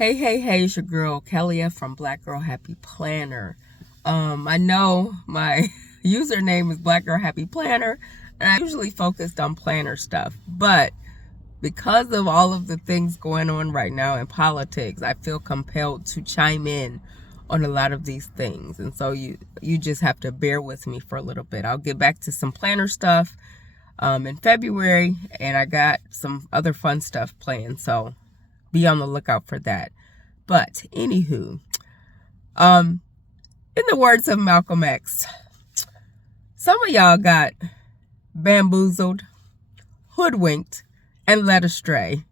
Hey, it's your girl, Kellia from Black Girl Happy Planner. I know my username is Black Girl Happy Planner, and I usually focused on planner stuff, but because of all of the things going on right now in politics, I feel compelled to chime in on a lot of these things. And so you just have to bear with me for a little bit. I'll get back to some planner stuff in February, and I got some other fun stuff planned, so be on the lookout for that. But anywho, in the words of Malcolm X, some of y'all got bamboozled, hoodwinked, and led astray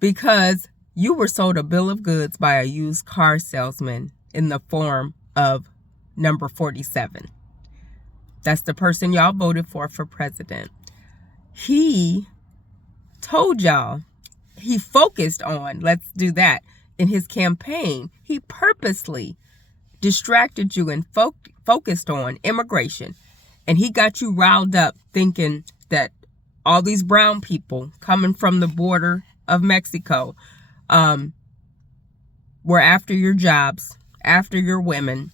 because you were sold a bill of goods by a used car salesman in the form of number 47. That's the person y'all voted for president. He told y'all, he focused on, let's do that, in his campaign. He purposely distracted you and focused on immigration. And he got you riled up thinking that all these brown people coming from the border of Mexico were after your jobs, after your women,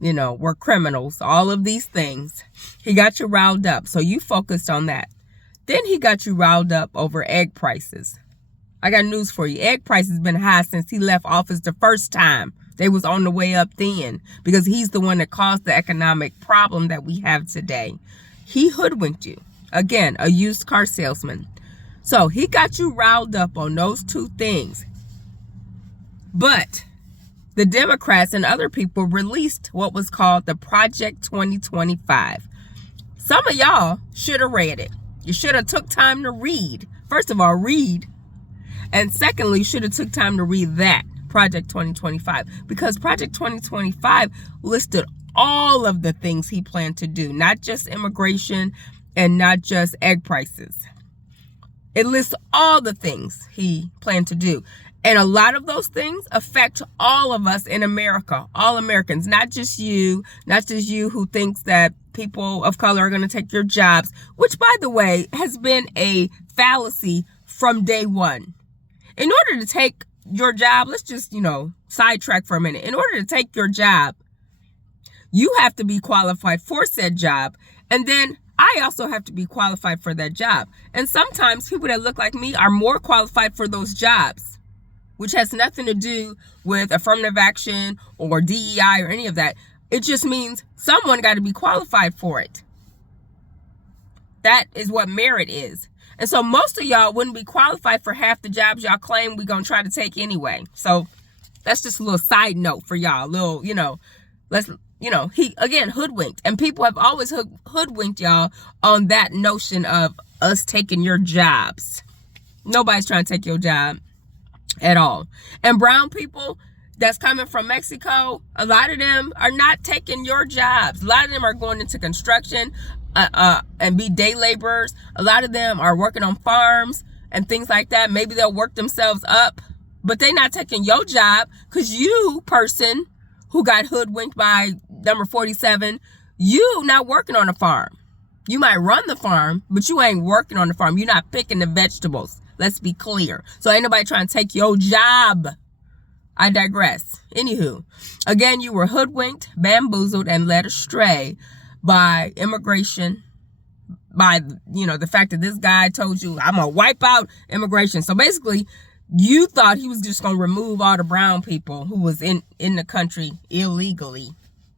were criminals, all of these things. He got you riled up, so you focused on that. Then he got you riled up over egg prices. I got news for you. Egg prices been high since he left office the first time. They was on the way up then because he's the one that caused the economic problem that we have today. He hoodwinked you. Again, a used car salesman. So he got you riled up on those two things. But the Democrats and other people released what was called the Project 2025. Some of y'all should have read it. You should have took time to read. First of all, read. And secondly, should have took time to read that, Project 2025, because Project 2025 listed all of the things he planned to do, not just immigration and not just egg prices. It lists all the things he planned to do. And a lot of those things affect all of us in America, all Americans, not just you who thinks that people of color are going to take your jobs, which, by the way, has been a fallacy from day one. In order to take your job, let's just, sidetrack for a minute. In order to take your job, you have to be qualified for said job. And then I also have to be qualified for that job. And sometimes people that look like me are more qualified for those jobs, which has nothing to do with affirmative action or DEI or any of that. It just means someone got to be qualified for it. That is what merit is. And so most of y'all wouldn't be qualified for half the jobs y'all claim we're going to try to take anyway. So that's just a little side note for y'all. He, again, hoodwinked. And people have always hoodwinked y'all on that notion of us taking your jobs. Nobody's trying to take your job at all. And brown people that's coming from Mexico, a lot of them are not taking your jobs. A lot of them are going into construction and be day laborers. A lot of them are working on farms and things like that. Maybe they'll work themselves up, but they're not taking your job because you, person who got hoodwinked by number 47, you not working on a farm. You might run the farm, but you ain't working on the farm. You're not picking the vegetables. Let's be clear. So ain't nobody trying to take your job. I digress. Anywho, again, you were hoodwinked, bamboozled, and led astray by immigration, by, the fact that this guy told you, I'm going to wipe out immigration. So basically, you thought he was just going to remove all the brown people who was in the country illegally,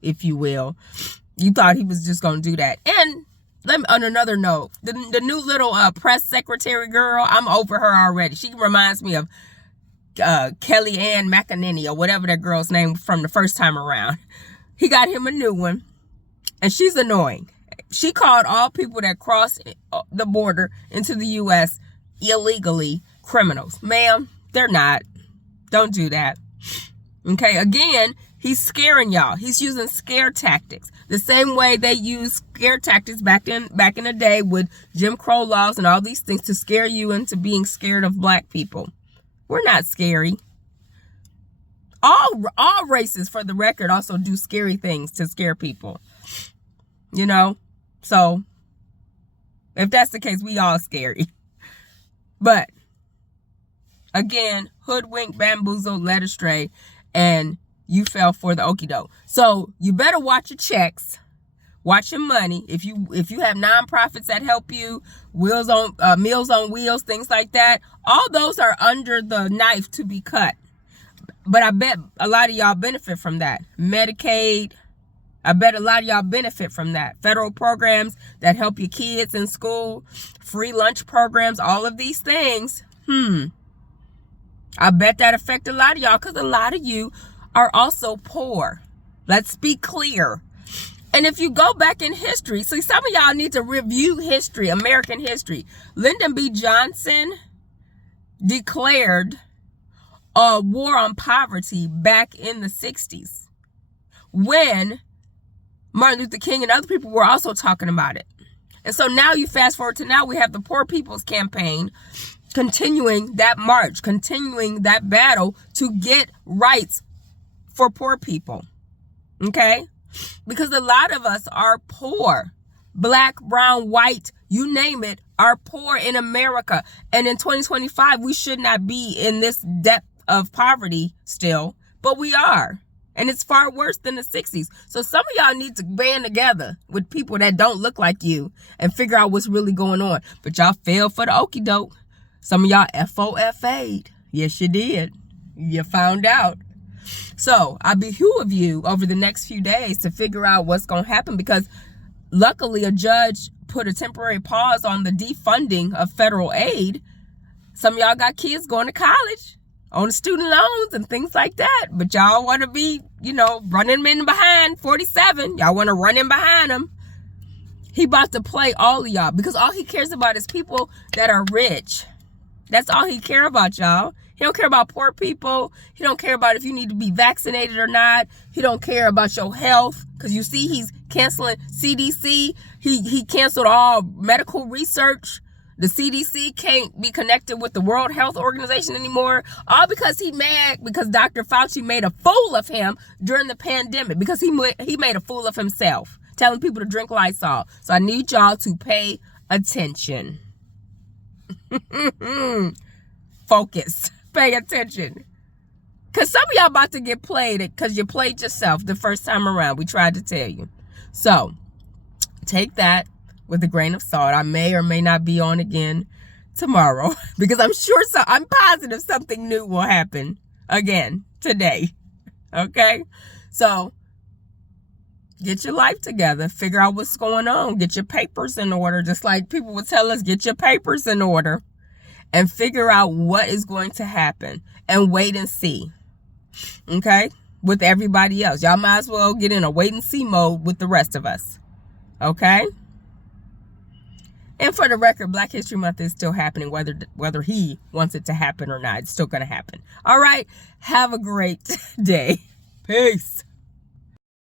if you will. You thought he was just going to do that. And on another note, the new little press secretary girl, I'm over her already. She reminds me of Kelly Ann McEnany or whatever that girl's name from the first time around. He got him a new one. And she's annoying. She called all people that cross the border into the U.S. illegally criminals. Ma'am, they're not. Don't do that. Okay, again, he's scaring y'all. He's using scare tactics. The same way they used scare tactics back in the day with Jim Crow laws and all these things to scare you into being scared of black people. We're not scary. All races, for the record, also do scary things to scare people. So if that's the case, we all scary. But Again, hoodwinked, bamboozled, led astray, and you fell for the okie doke. So you better watch your checks, watch your money. If you have nonprofits that help you, Meals on Wheels, things like that, all those are under the knife to be cut. But I bet a lot of y'all benefit from that. Medicaid, I bet a lot of y'all benefit from that. Federal programs that help your kids in school, free lunch programs, all of these things. I bet that affect a lot of y'all because a lot of you are also poor. Let's be clear. And if you go back in history, see, some of y'all need to review history, American history. Lyndon B. Johnson declared a war on poverty back in the 60s when Martin Luther King and other people were also talking about it. And so now you fast forward to now, we have the Poor People's Campaign continuing that march, continuing that battle to get rights for poor people. Okay? Because a lot of us are poor. Black, brown, white, you name it, are poor in America. And in 2025, we should not be in this depth of poverty still, but we are. And it's far worse than the 60s. So some of y'all need to band together with people that don't look like you and figure out what's really going on. But y'all fell for the okie doke. Some of y'all FOFA'd. Yes, you did. You found out. So I behoove you over the next few days to figure out what's going to happen, because luckily a judge put a temporary pause on the defunding of federal aid. Some of y'all got kids going to college on student loans and things like that. But y'all want to be, running in behind 47. Y'all want to run in behind him. He about to play all of y'all because all he cares about is people that are rich. That's all he care about, y'all. He don't care about poor people. He don't care about if you need to be vaccinated or not. He don't care about your health, because you see he's canceling CDC. He canceled all medical research. The CDC can't be connected with the World Health Organization anymore. All because he mad because Dr. Fauci made a fool of him during the pandemic, because he made a fool of himself, telling people to drink Lysol. So I need y'all to pay attention. Focus. Pay attention. Because some of y'all about to get played because you played yourself the first time around. We tried to tell you. So take that with a grain of salt. I may or may not be on again tomorrow because I'm positive something new will happen again today. Okay? So get your life together. Figure out what's going on. Get your papers in order. Just like people would tell us, get your papers in order. And figure out what is going to happen. And wait and see. Okay? With everybody else. Y'all might as well get in a wait and see mode with the rest of us. Okay? And for the record, Black History Month is still happening, whether he wants it to happen or not. It's still going to happen. All right? Have a great day. Peace.